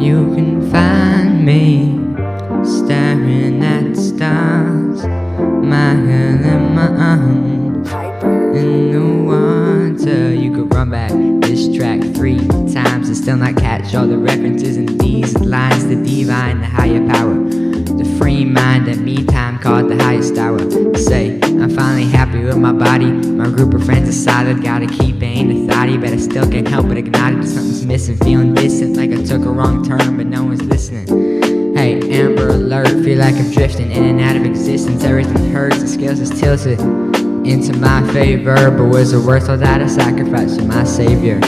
You can find me staring at the stars, my head in my arms, in the water. You could run back this track 3 times and still not catch all the references in these lines. The divine, the higher power, the free mind and me time called the highest hour. Say, I'm finally happy with my body. My group of friends are solid. Gotta keep ain't a thotty, but I still can't help but acknowledge something's missing. Feeling distant, like I took a wrong turn, but no one's listening. Hey, Amber Alert, feel like I'm drifting in and out of existence. Everything hurts, the scales is tilted into my favor, but was it worth all that? A sacrifice for my savior.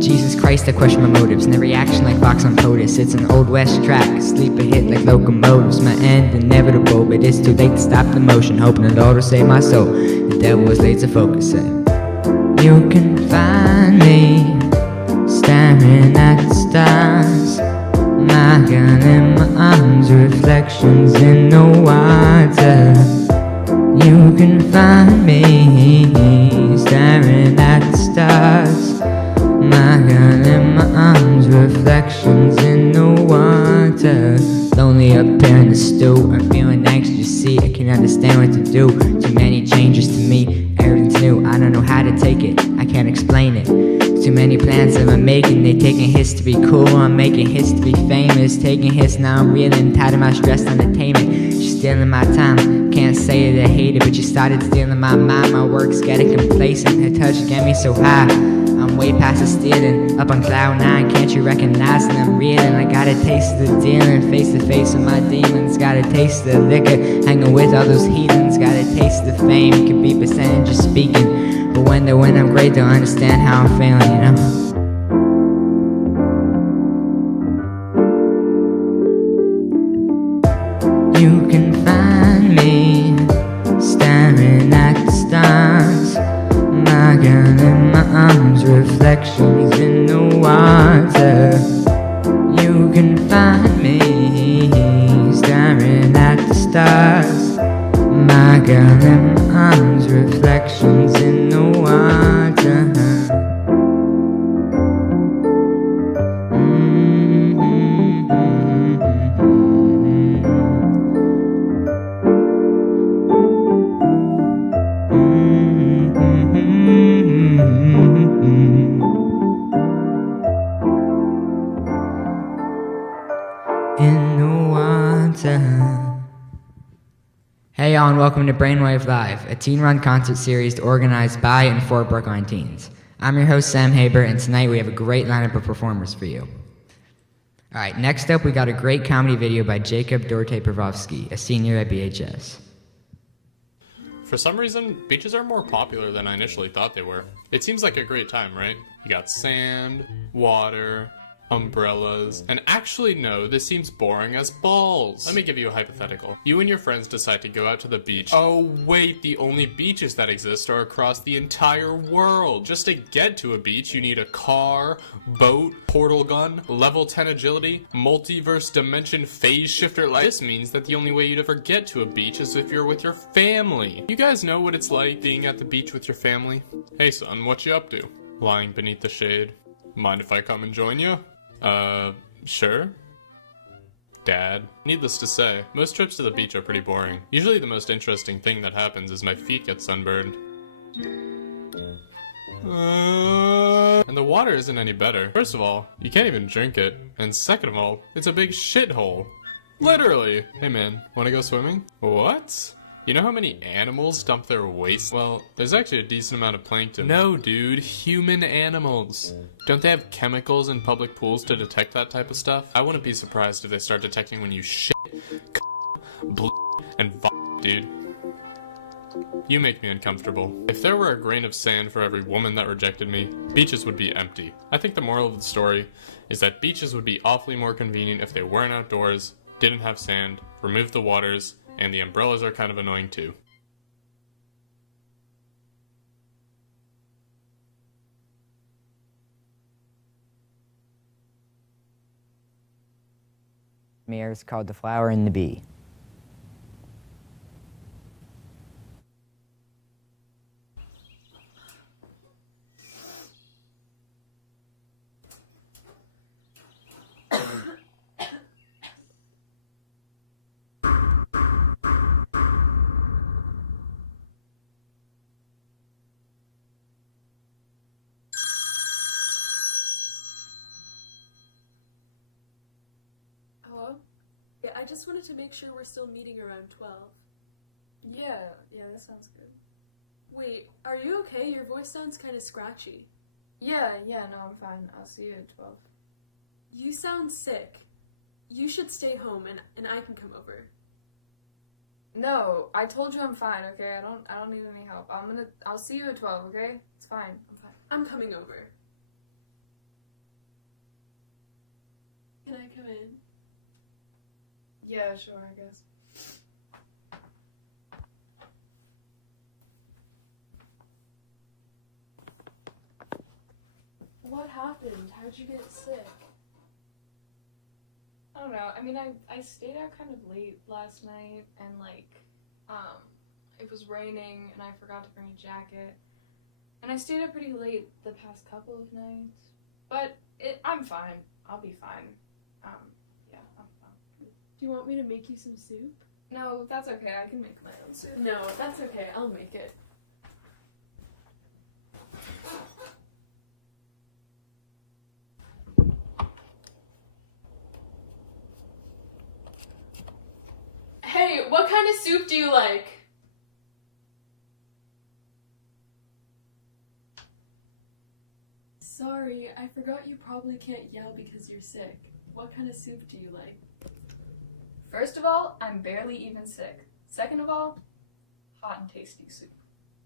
Jesus Christ, I question my motives, and the reaction like Fox on POTUS. It's an old west track, sleep a hit like locomotives. My end inevitable, but it's too late to stop the motion. Hoping the Lord will save my soul. The devil was late to focus. You can find me staring at the stars, my gun in my arms, reflections in the water. You can find me staring at the stars, my gun in my arms, reflections in the water. Lonely up here in the stew, I'm feeling anxious, you see, I can't understand what to do. Too many changes to me, everything's new, I don't know how to take it, I can't explain it. Too many plans that I'm making, they taking hits to be cool, I'm making hits to be famous. Taking hits, now I'm reeling, tired of my stress entertainment. She's stealing my time, can't say that I hate it, but she started stealing my mind. My work's getting complacent, her touch get me so high, I'm way past the stealing, up on cloud 9. Can't you recognize that I'm reeling? I got a taste of the dealing, face to face with my demons. Got a taste of the liquor, hanging with all those heathens. Got a taste of the fame, could be percentages speaking, but when I'm great, they'll understand how I'm feeling, you know? You can find me staring at the stars, my gun in my arms, reflections in the water. You can find me staring at the stars, my gun in my arms, reflections in the water. In the water. Hey y'all, and welcome to Brainwave Live, a teen-run concert series organized by and for Brookline teens. I'm your host, Sam Haber, and tonight we have a great lineup of performers for you. Alright, next up we got a great comedy video by Jacob Dorte-Pravovsky, a senior at BHS. For some reason, beaches are more popular than I initially thought they were. It seems like a great time, right? You got sand, water, umbrellas, and actually no, this seems boring as balls. Let me give you a hypothetical. You and your friends decide to go out to the beach. Oh wait, the only beaches that exist are across the entire world. Just to get to a beach, you need a car, boat, portal gun, level 10 agility, multiverse dimension phase shifter light. This means that the only way you'd ever get to a beach is if you're with your family. You guys know what it's like being at the beach with your family? Hey son, what you up to? Lying beneath the shade. Mind if I come and join you? Sure. Dad. Needless to say, most trips to the beach are pretty boring. Usually the most interesting thing that happens is my feet get sunburned. And the water isn't any better. First of all, you can't even drink it. And second of all, it's a big shithole. Literally. Hey man, wanna go swimming? What? You know how many animals dump their waste? Well, there's actually a decent amount of plankton. No, dude, human animals. Don't they have chemicals in public pools to detect that type of stuff? I wouldn't be surprised if they start detecting when you shit, and dude. You make me uncomfortable. If there were a grain of sand for every woman that rejected me, beaches would be empty. I think the moral of the story is that beaches would be awfully more convenient if they weren't outdoors, didn't have sand, removed the waters, and the umbrellas are kind of annoying too. It's called The Flower and the Bee. I just wanted to make sure we're still meeting around 12. Yeah, that sounds good. Wait, are you okay? Your voice sounds kind of scratchy. Yeah, no, I'm fine. I'll see you at 12. You sound sick. You should stay home and I can come over. No, I told you I'm fine, okay? I don't need any help. I'll see you at 12, okay? It's fine. I'm fine. I'm coming over. Can I come in? Yeah, sure, I guess. What happened? How'd you get sick? I don't know. I mean, I stayed out kind of late last night, and it was raining, and I forgot to bring a jacket. And I stayed up pretty late the past couple of nights. But I'm fine. I'll be fine. Yeah, I'm fine. Do you want me to make you some soup? No, that's okay. I can make my own soup. No, that's okay. I'll make it. Hey, what kind of soup do you like? Sorry, I forgot you probably can't yell because you're sick. What kind of soup do you like? First of all, I'm barely even sick. Second of all, hot and tasty soup.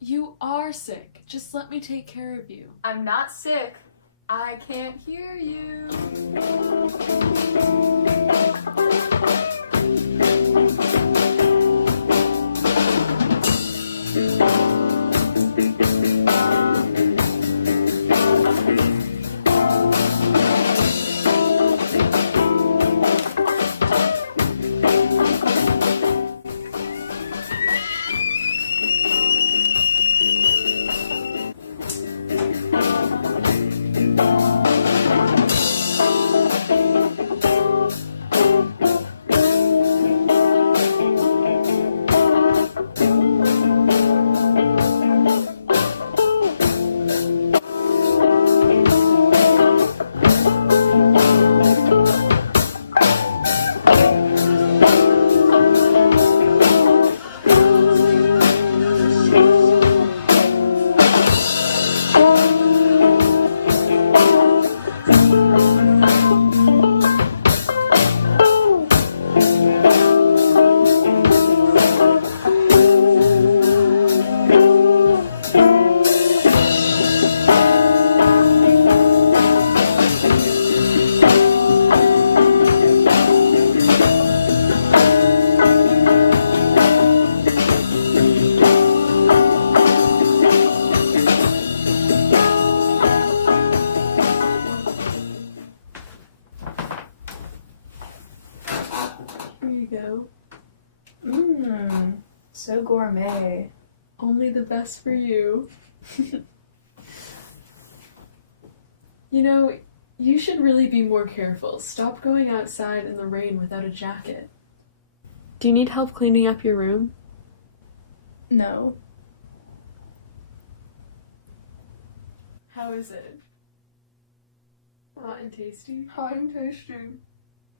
You are sick. Just let me take care of you. I'm not sick. I can't hear you. So gourmet. Only the best for you. You know, you should really be more careful. Stop going outside in the rain without a jacket. Do you need help cleaning up your room? No. How is it? Hot and tasty? Hot and tasty.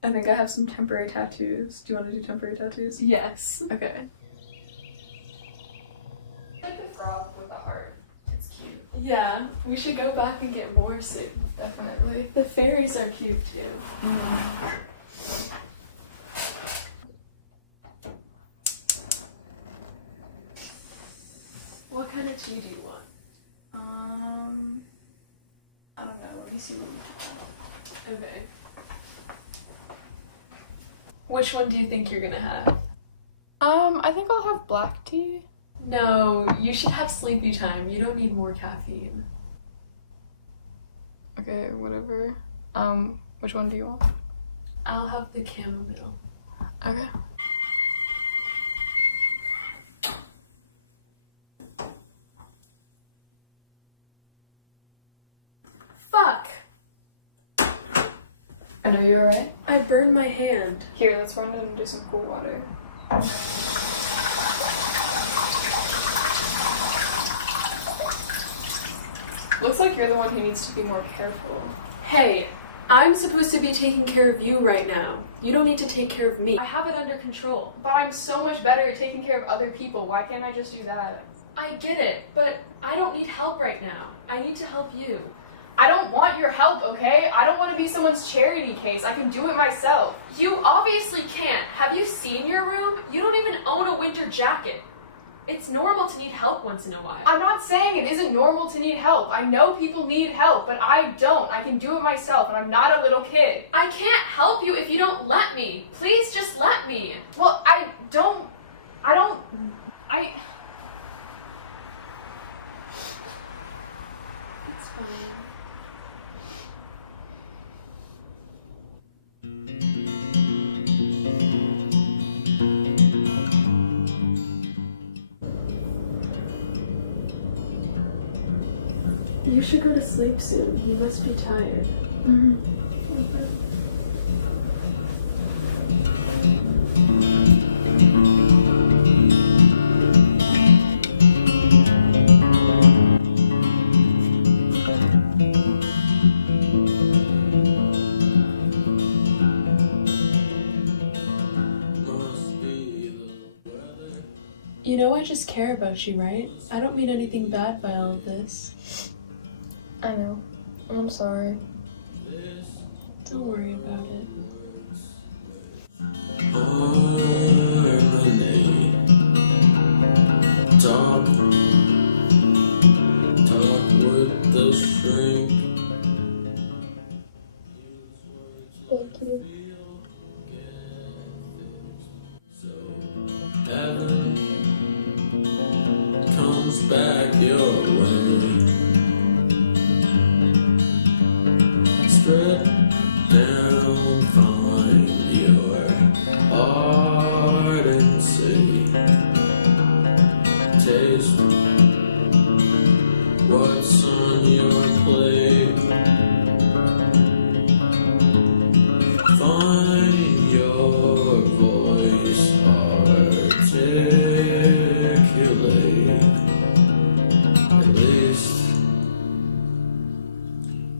I think I have some temporary tattoos. Do you want to do temporary tattoos? Yes. Okay. Like the frog with a heart. It's cute. Yeah, we should go back and get more soon. Definitely. The fairies are cute too. What kind of tea do you want? I don't know. Let me see what we have. Okay. Which one do you think you're gonna have? I think I'll have black tea. No, you should have sleepy time. You don't need more caffeine. Okay, whatever. Which one do you want? I'll have the chamomile. Okay. Fuck! I know you're alright. I burned my hand. Here, let's run it into some cool water. Looks like you're the one who needs to be more careful. Hey, I'm supposed to be taking care of you right now. You don't need to take care of me. I have it under control. But I'm so much better at taking care of other people. Why can't I just do that? I get it, but I don't need help right now. I need to help you. I don't want your help, okay? I don't want to be someone's charity case. I can do it myself. You obviously can't. Have you seen your room? You don't even own a winter jacket. It's normal to need help once in a while. I'm not saying it isn't normal to need help. I know people need help, but I don't. I can do it myself, and I'm not a little kid. I can't help you if you don't let me. Please just let me. Well, I... It's fine. You should go to sleep soon. You must be tired. You know I just care about you, right? I don't mean anything bad by all of this. I know. I'm sorry. Don't worry about it. Harmony. Talk with the shrink. Thank you. So heaven comes back your way. Strip down, find your heart and see. Taste what's on your plate. Find your voice, articulate. At least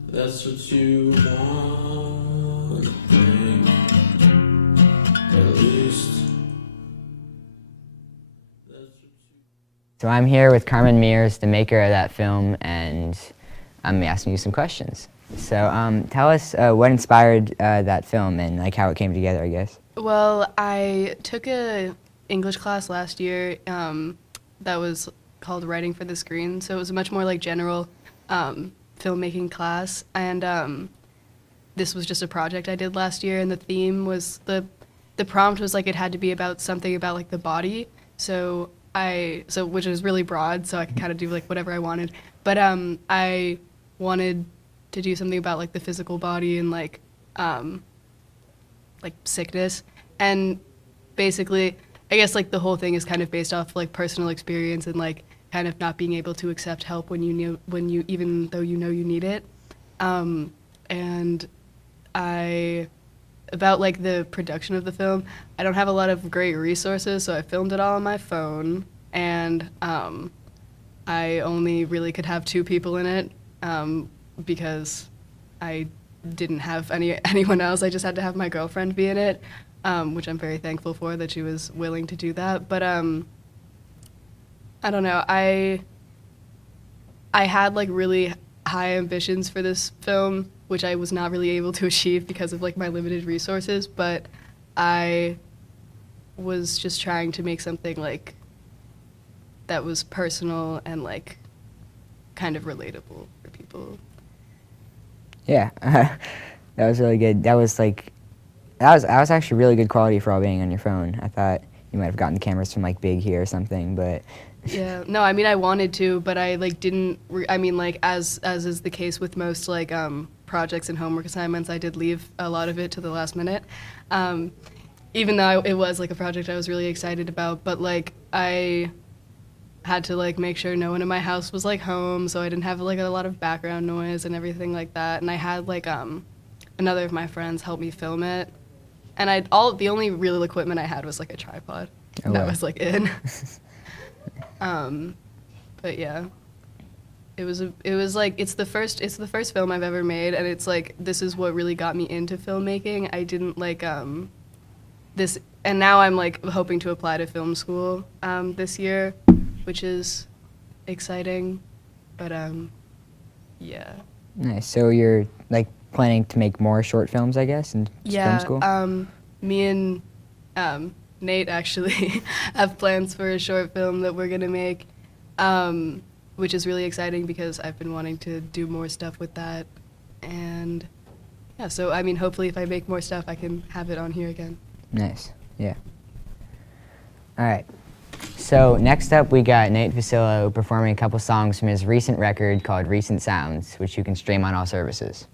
that's what you want to think. At least that's what you... So I'm here with Carmen Mears, the maker of that film, and I'm asking you some questions. So tell us what inspired that film and like how it came together, I guess. Well, I took a English class last year that was called Writing for the Screen, so it was a much more like general filmmaking class, and this was just a project I did last year, and the theme was the prompt was like it had to be about something about like the body, so which is really broad, so I could kind of do like whatever I wanted, but I wanted to do something about like the physical body and like sickness, and basically I guess like the whole thing is kind of based off like personal experience and like kind of not being able to accept help when you even though you know you need it, and about like the production of the film, I don't have a lot of great resources, so I filmed it all on my phone, and I only really could have 2 people in it because I didn't have anyone else. I just had to have my girlfriend be in it, which I'm very thankful for that she was willing to do that. But I don't know. I had like really high ambitions for this film, which I was not really able to achieve because of like my limited resources, but I was just trying to make something like that was personal and like kind of relatable for people. Yeah, that was really good. That was actually really good quality for all being on your phone. I thought you might have gotten the cameras from like Big here or something, but yeah, no, I mean I wanted to, but I like didn't. I mean, like as is the case with most like projects and homework assignments, I did leave a lot of it to the last minute, even though it was like a project I was really excited about. But like I had to like make sure no one in my house was like home, so I didn't have like a lot of background noise and everything like that. And I had like another of my friends help me film it, and the only real equipment I had was like a tripod. Oh, that wow. was like it. But yeah, it was like it's the first film I've ever made, and it's like this is what really got me into filmmaking. I didn't like this, and now I'm like hoping to apply to film school this year, which is exciting. But yeah. Nice. So you're like planning to make more short films, I guess, in film school? Me and Nate actually have plans for a short film that we're gonna make, which is really exciting because I've been wanting to do more stuff with that. And yeah, so I mean, hopefully if I make more stuff, I can have it on here again. Nice. Yeah. All right. So next up, we got Nate Vasilo performing a couple songs from his recent record called Recent Sounds, which you can stream on all services.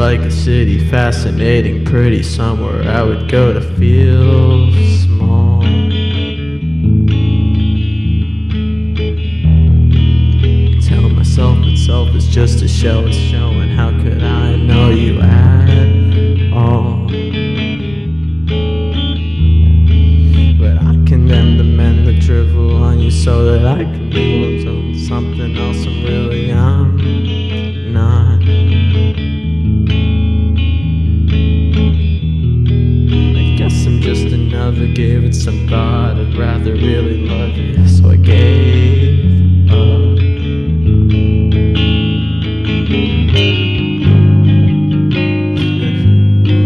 Like a city, fascinating, pretty, somewhere I would go to feel small. Tell myself itself is just a show, it's showing. How could I know you at all? But I condemn the men that drivel on you so that I can move on to something else. And really I'm not. I'm just another, gave it some thought. I'd rather really love you, so I gave up.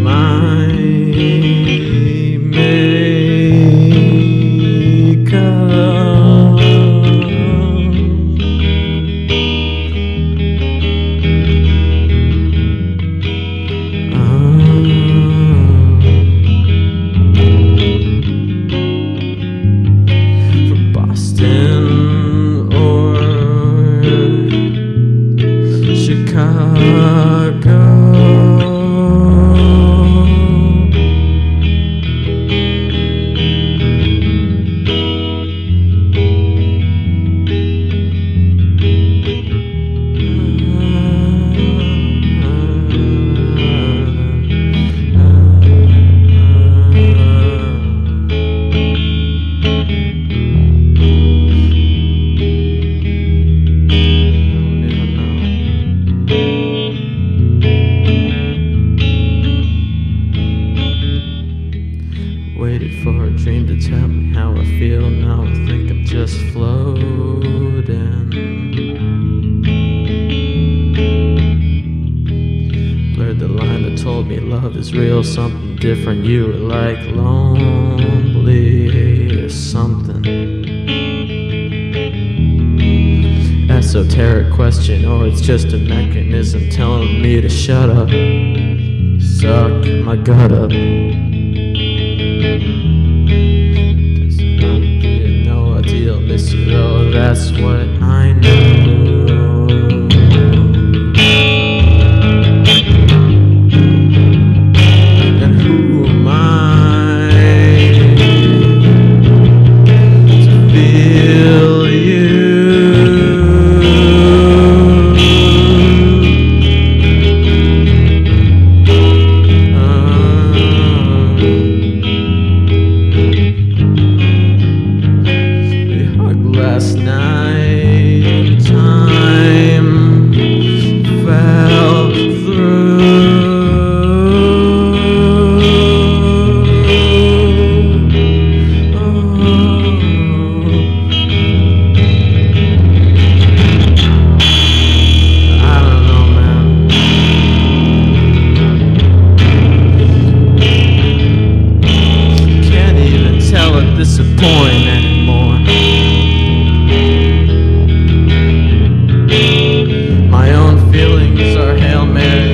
My waited for a dream to tell me how I feel. Now I think I'm just floating. Blurred the line that told me love is real, something different. You were like lonely or something. Esoteric question, or it's just a mechanism telling me to shut up. Suck my gut up. No ideal, miss you though, that's what I know. And who am I to feel you? Last night disappoint anymore. My own feelings are Hail Mary.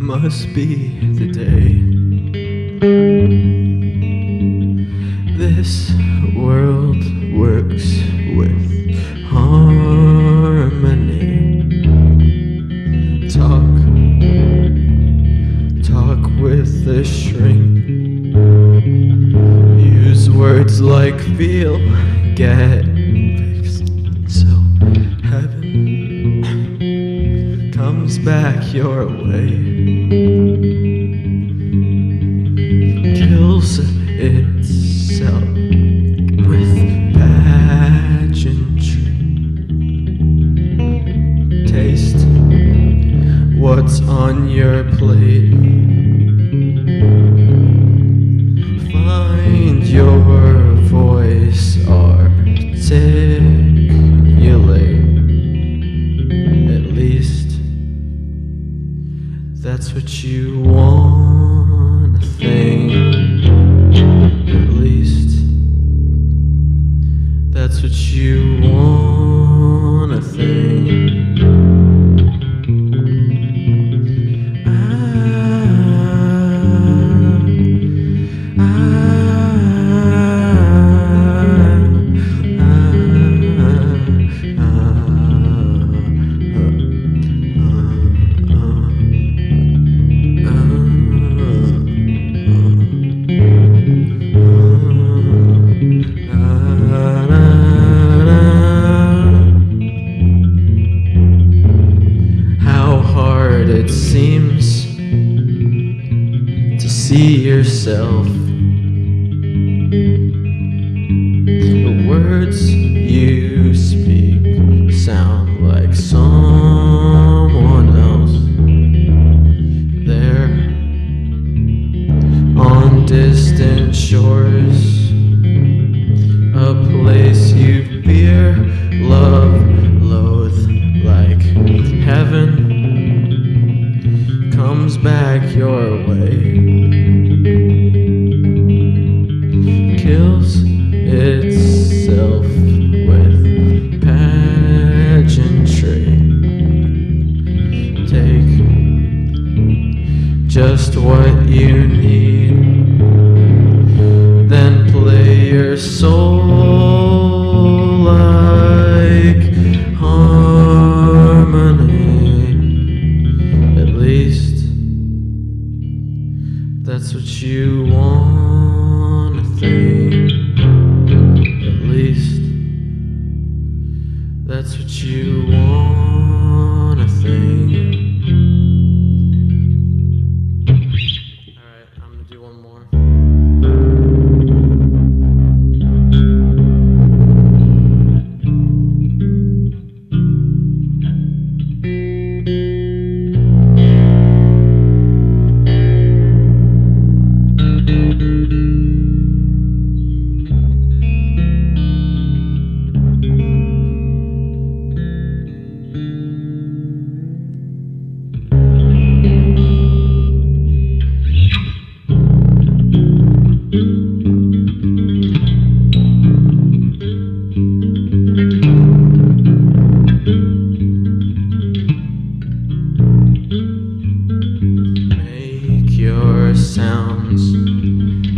Must be the day. This world works with harmony. Talk with the shrink. Use words like feel, get fixed. So heaven comes back your way. Kills itself with pageantry. Taste what's on your plate. Find your voice, articulate. At least that's what you wanna think. At least that's what you wanna think. It seems to see yourself. The words you speak sound like someone else. They're on distant shores, a place you fear, love, loathe, like heaven comes back your way. Kills itself with pageantry. Take just what you need, then play your soul like harmony. wanna think. Alright, I'm gonna do one more. Make your sounds,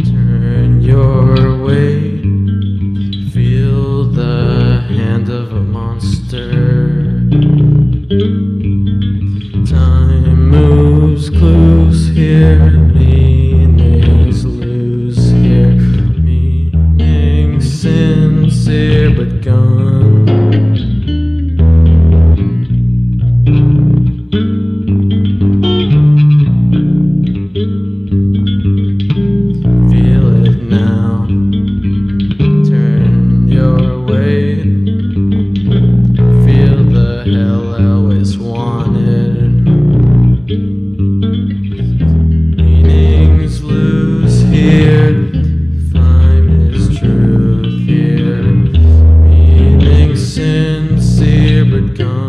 turn your way, feel the hand of a monster. Time moves, clues here, meanings lose here, meaning sincere but gone. Feel it now, turn your way, feel the hell I always wanted. Meanings lose here, find is truth here, meaning sincere but gone.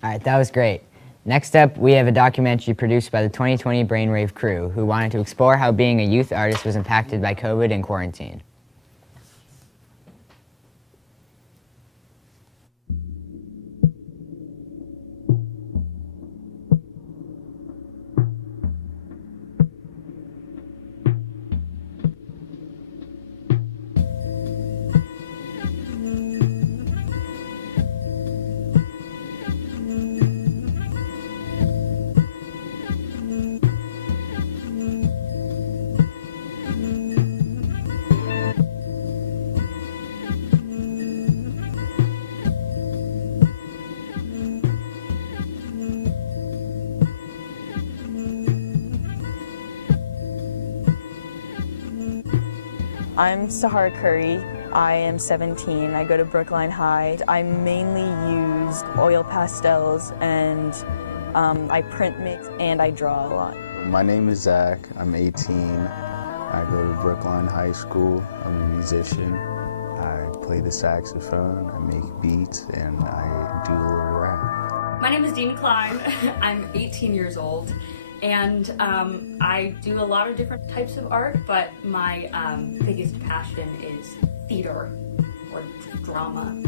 All right, that was great. Next up, we have a documentary produced by the 2020 Brainwave crew who wanted to explore how being a youth artist was impacted by COVID and quarantine. I'm Sahara Curry. I am 17. I go to Brookline High. I mainly use oil pastels and I print mix and I draw a lot. My name is Zach. I'm 18. I go to Brookline High School. I'm a musician. I play the saxophone, I make beats, and I do a little rap. My name is Dean Klein. I'm 18 years old, and I do a lot of different types of art, but my biggest passion is theater or drama.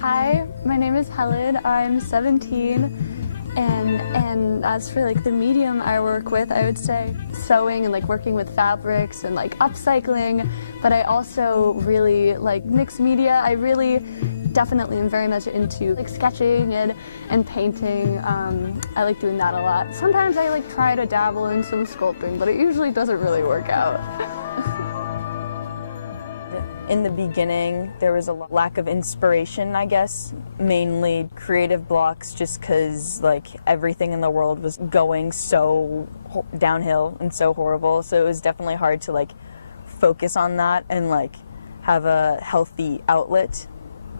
Hi, my name is Helen. I'm 17. And as for like the medium I work with, I would say sewing and like working with fabrics and like upcycling, but I also really like mixed media. I really definitely am very much into like sketching and painting. I like doing that a lot. Sometimes I like try to dabble in some sculpting, but it usually doesn't really work out. In the beginning, there was a lack of inspiration, I guess, mainly creative blocks just because like everything in the world was going so downhill and so horrible. So it was definitely hard to like focus on that and like have a healthy outlet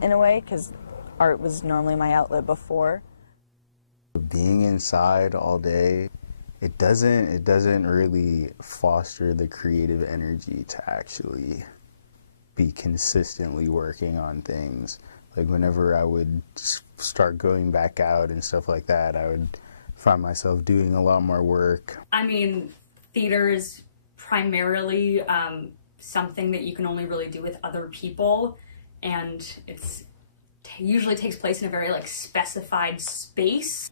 in a way because art was normally my outlet before. Being inside all day, it doesn't really foster the creative energy to actually be consistently working on things. Like whenever I would start going back out and stuff like that, I would find myself doing a lot more work. I mean, theater is primarily something that you can only really do with other people, and it's usually takes place in a very like specified space.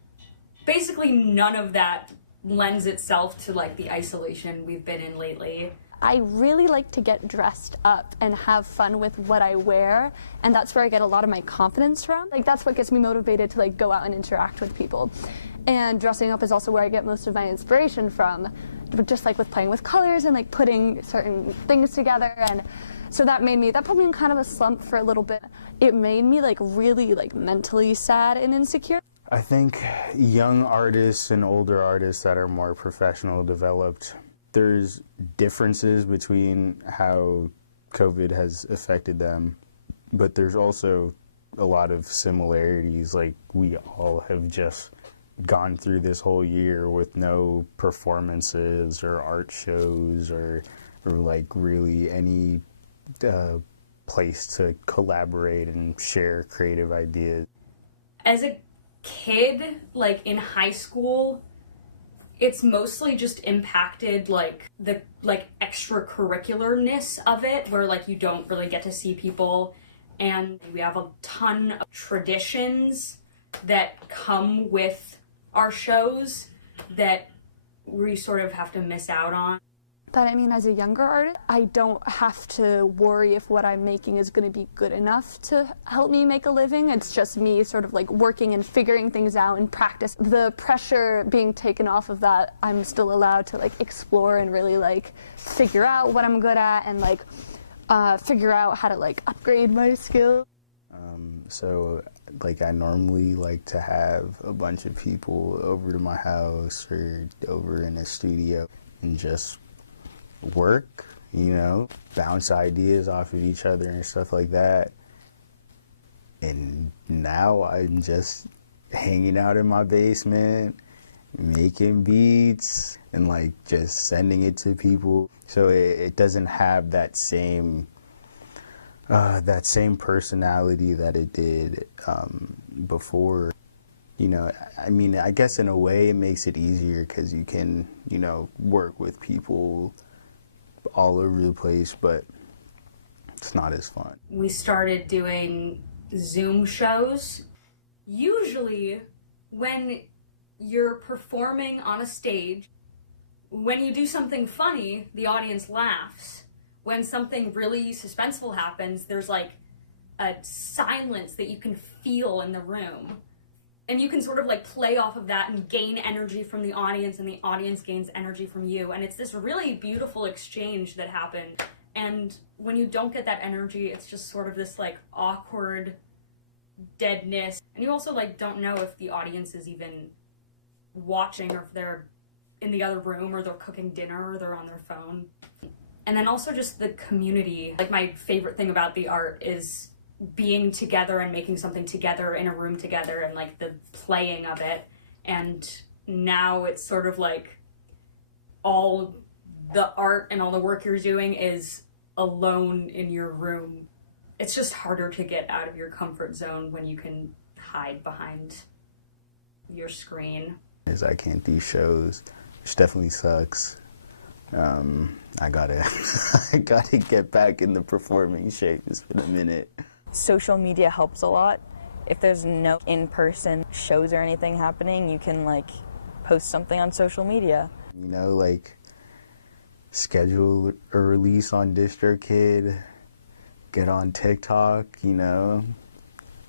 Basically, none of that lends itself to like the isolation we've been in lately. I really like to get dressed up and have fun with what I wear, and that's where I get a lot of my confidence from. Like that's what gets me motivated to like go out and interact with people. And dressing up is also where I get most of my inspiration from, just like with playing with colors and like putting certain things together. And so that put me in kind of a slump for a little bit. It made me like really like mentally sad and insecure. I think young artists and older artists that are more professional developed, there's differences between how COVID has affected them, but there's also a lot of similarities. Like we all have just gone through this whole year with no performances or art shows or like really any place to collaborate and share creative ideas. As a kid, like in high school, it's mostly just impacted like the like extracurricularness of it, where like you don't really get to see people, and we have a ton of traditions that come with our shows that we sort of have to miss out on. But I mean, as a younger artist, I don't have to worry if what I'm making is going to be good enough to help me make a living. It's just me sort of like working and figuring things out and practice. The pressure being taken off of that, I'm still allowed to like explore and really like figure out what I'm good at and like figure out how to like upgrade my skills. So like I normally like to have a bunch of people over to my house or over in a studio and just work, you know, bounce ideas off of each other and stuff like that. And now I'm just hanging out in my basement, making beats and like just sending it to people. So it doesn't have that same personality that it did before. You know, I mean, I guess in a way it makes it easier because you can, you know, work with people all over the place, but it's not as fun. We started doing Zoom shows. Usually when you're performing on a stage, when you do something funny, the audience laughs. When something really suspenseful happens, there's like a silence that you can feel in the room. And you can sort of like play off of that and gain energy from the audience, and the audience gains energy from you. And it's this really beautiful exchange that happened. And when you don't get that energy, it's just sort of this like awkward deadness. And you also like don't know if the audience is even watching, or if they're in the other room, or they're cooking dinner, or they're on their phone. And then also just the community. Like, my favorite thing about the art is being together and making something together in a room together, and like the playing of it. And now it's sort of like all the art and all the work you're doing is alone in your room. It's just harder to get out of your comfort zone when you can hide behind your screen. I can't do shows, which definitely sucks. I gotta get back in the performing shape. It's been a minute. Social media helps a lot. If there's no in-person shows or anything happening, you can like post something on social media. You know, like schedule a release on DistroKid, get on TikTok, you know,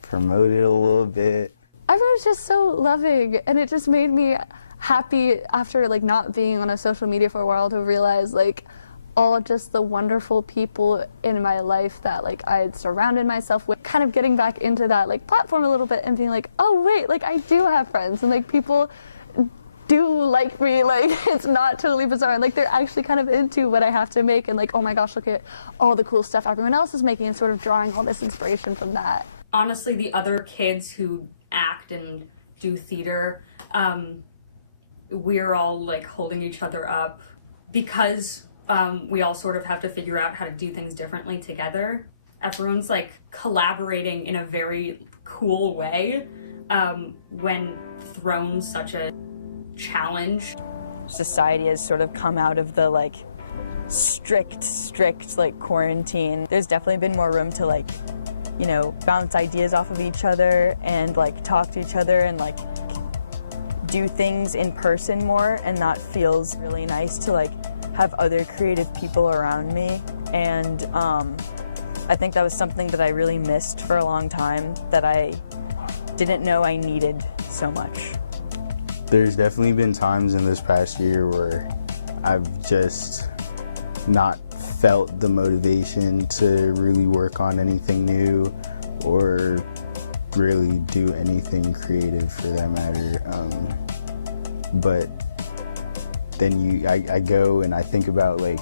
promote it a little bit. Everyone's just so loving, and it just made me happy after like not being on a social media for a while to realize like all just the wonderful people in my life that like I had surrounded myself with. Kind of getting back into that like platform a little bit and being like, oh wait, like I do have friends and like people do like me, like it's not totally bizarre, and like they're actually kind of into what I have to make, and like, oh my gosh, look at all the cool stuff everyone else is making, and sort of drawing all this inspiration from that. Honestly, the other kids who act and do theater, we're all like holding each other up because we all sort of have to figure out how to do things differently together. Everyone's like collaborating in a very cool way when thrown such a challenge. Society has sort of come out of the like strict like quarantine. There's definitely been more room to like, you know, bounce ideas off of each other and like talk to each other and like do things in person more, and that feels really nice to like have other creative people around me. And I think that was something that I really missed for a long time that I didn't know I needed so much. There's definitely been times in this past year where I've just not felt the motivation to really work on anything new or really do anything creative for that matter. But then I go and I think about like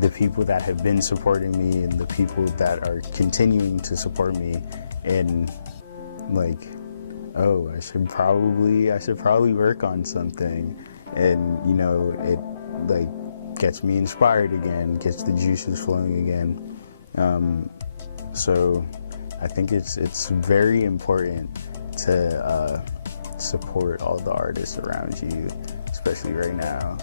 the people that have been supporting me and the people that are continuing to support me, and like, oh, I should probably work on something. And you know, it like gets me inspired again, gets the juices flowing again. So I think it's very important to support all the artists around you, especially right now.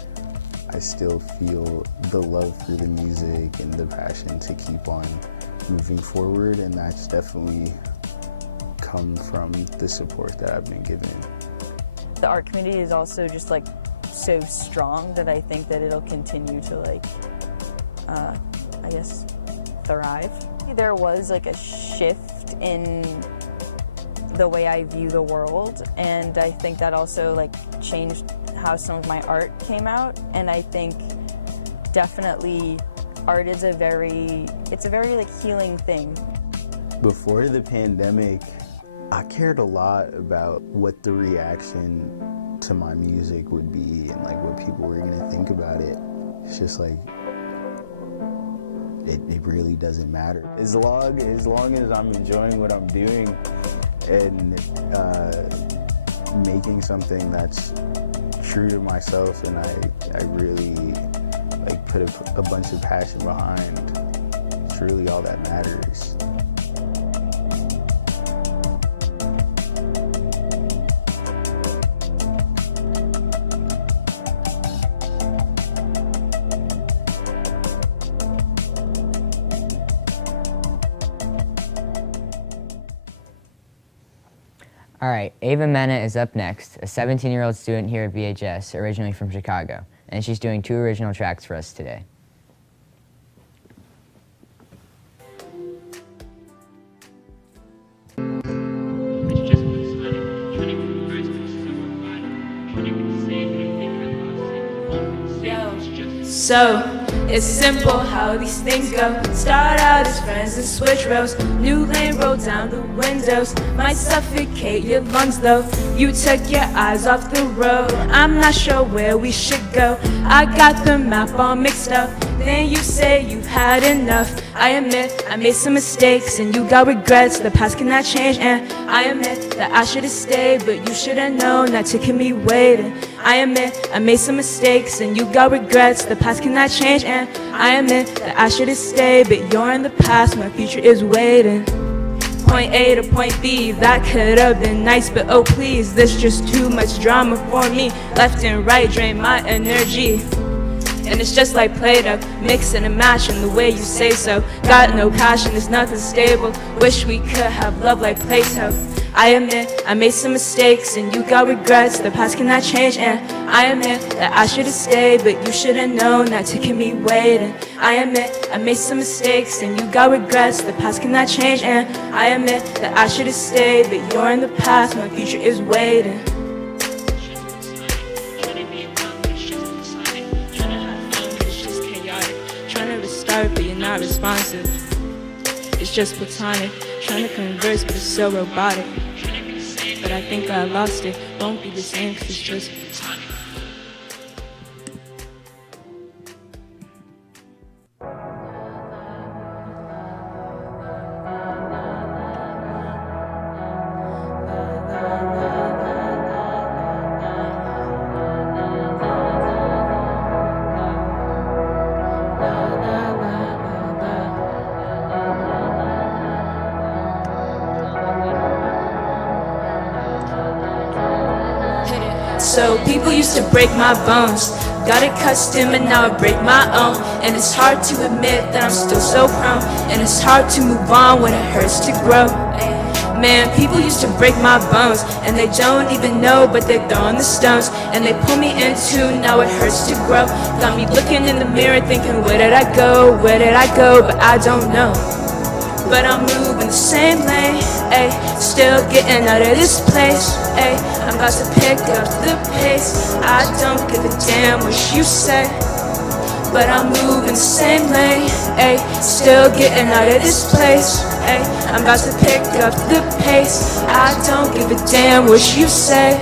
I still feel the love for the music and the passion to keep on moving forward, and that's definitely come from the support that I've been given. The art community is also just like so strong that I think that it'll continue to like, I guess, thrive. There was like a shift in the way I view the world, and I think that also like changed how some of my art came out. And I think definitely art is a very like healing thing. Before the pandemic, I cared a lot about what the reaction to my music would be and like what people were gonna think about it. It's just like it really doesn't matter. As long as I'm enjoying what I'm doing and making something that's true to myself and I really like put a bunch of passion behind, it's really all that matters. All right, Ava Mena is up next, a 17-year-old student here at VHS, originally from Chicago, and she's doing 2 original tracks for us today. So, It's simple how these things go. Start out as friends and switch rows. New lane, roll down the windows. Might suffocate your lungs though. You took your eyes off the road. I'm not sure where we should go. I got the map all mixed up. Then you say you've had enough. I admit I made some mistakes and you got regrets. The past cannot change, and I admit that I should have stayed, but you should have known not to keep me waiting. I admit I made some mistakes and you got regrets. The past cannot change, and I admit that I should have stayed, but you're in the past, my future is waiting. Point A to point B, that could have been nice, but oh please, there's just too much drama for me. Left and right drain my energy. And it's just like Play-Doh, mixing and matching the way you say so. Got no passion, it's nothing stable. Wish we could have love like Plato. I admit I made some mistakes and you got regrets. The past cannot change, and I admit that I should have stayed, but you should have known not to keep me waiting. I admit I made some mistakes and you got regrets. The past cannot change, and I admit that I should have stayed, but you're in the past, my future is waiting. But you're not responsive. It's just platonic. Trying to converse, but it's so robotic. But I think I lost it. Won't be the same, cause it's just platonic. So people used to break my bones. Got accustomed and now I break my own. And it's hard to admit that I'm still so prone. And it's hard to move on when it hurts to grow. Man, people used to break my bones. And they don't even know, but they're throwing the stones. And they pull me into, now it hurts to grow. Got me looking in the mirror thinking, where did I go? Where did I go? But I don't know. But I'm moving the same lane, ayy. Still getting out of this place, ayy. I'm about to pick up the pace. I don't give a damn what you say. But I'm moving the same lane, ayy. Still getting out of this place, ayy. I'm about to pick up the pace. I don't give a damn what you say.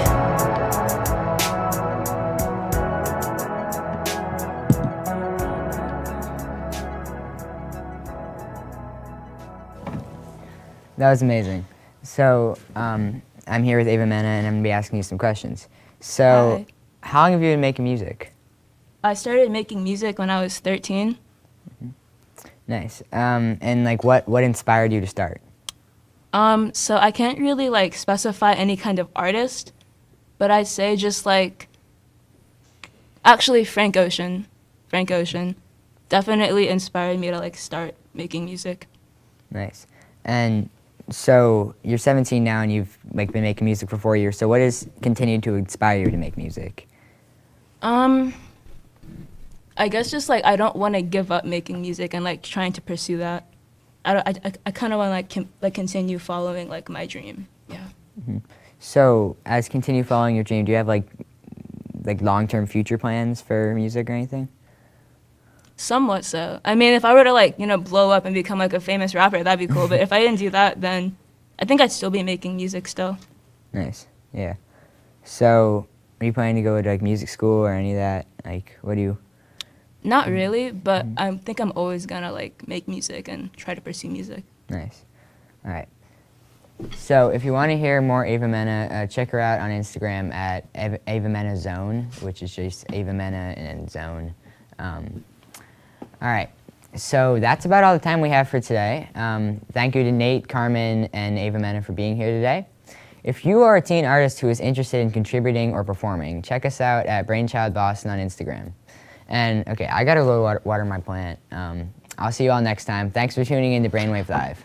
That was amazing. So, I'm here with Ava Mena, and I'm going to be asking you some questions. So, how long have you been making music? I started making music when I was 13. Nice. And like, what inspired you to start? So I can't really like specify any kind of artist, but I'd say just like, actually Frank Ocean definitely inspired me to like start making music. Nice. And so you're 17 now, and you've like been making music for 4 years. So what has continued to inspire you to make music? I guess just like I don't want to give up making music and like trying to pursue that. I kind of want to like continue following like my dream. Yeah. Mm-hmm. So as continue following your dream, do you have like long-term future plans for music or anything? Somewhat so. I mean, if I were to like, blow up and become like a famous rapper, that'd be cool. But if I didn't do that, then I think I'd still be making music still. Nice. Yeah. So are you planning to go to like music school or any of that? Like, what do you? Not really, but I think I'm always gonna like make music and try to pursue music. Nice. All right. So if you want to hear more Ava Mena, check her out on Instagram at Ava Mena Zone, which is just Ava Mena and Zone. All right. So that's about all the time we have for today. Thank you to Nate, Carmen, and Ava Mena for being here today. If you are a teen artist who is interested in contributing or performing, check us out at Brainchild Boston on Instagram. And okay, I gotta go water my plant. I'll see you all next time. Thanks for tuning in to Brainwave Live.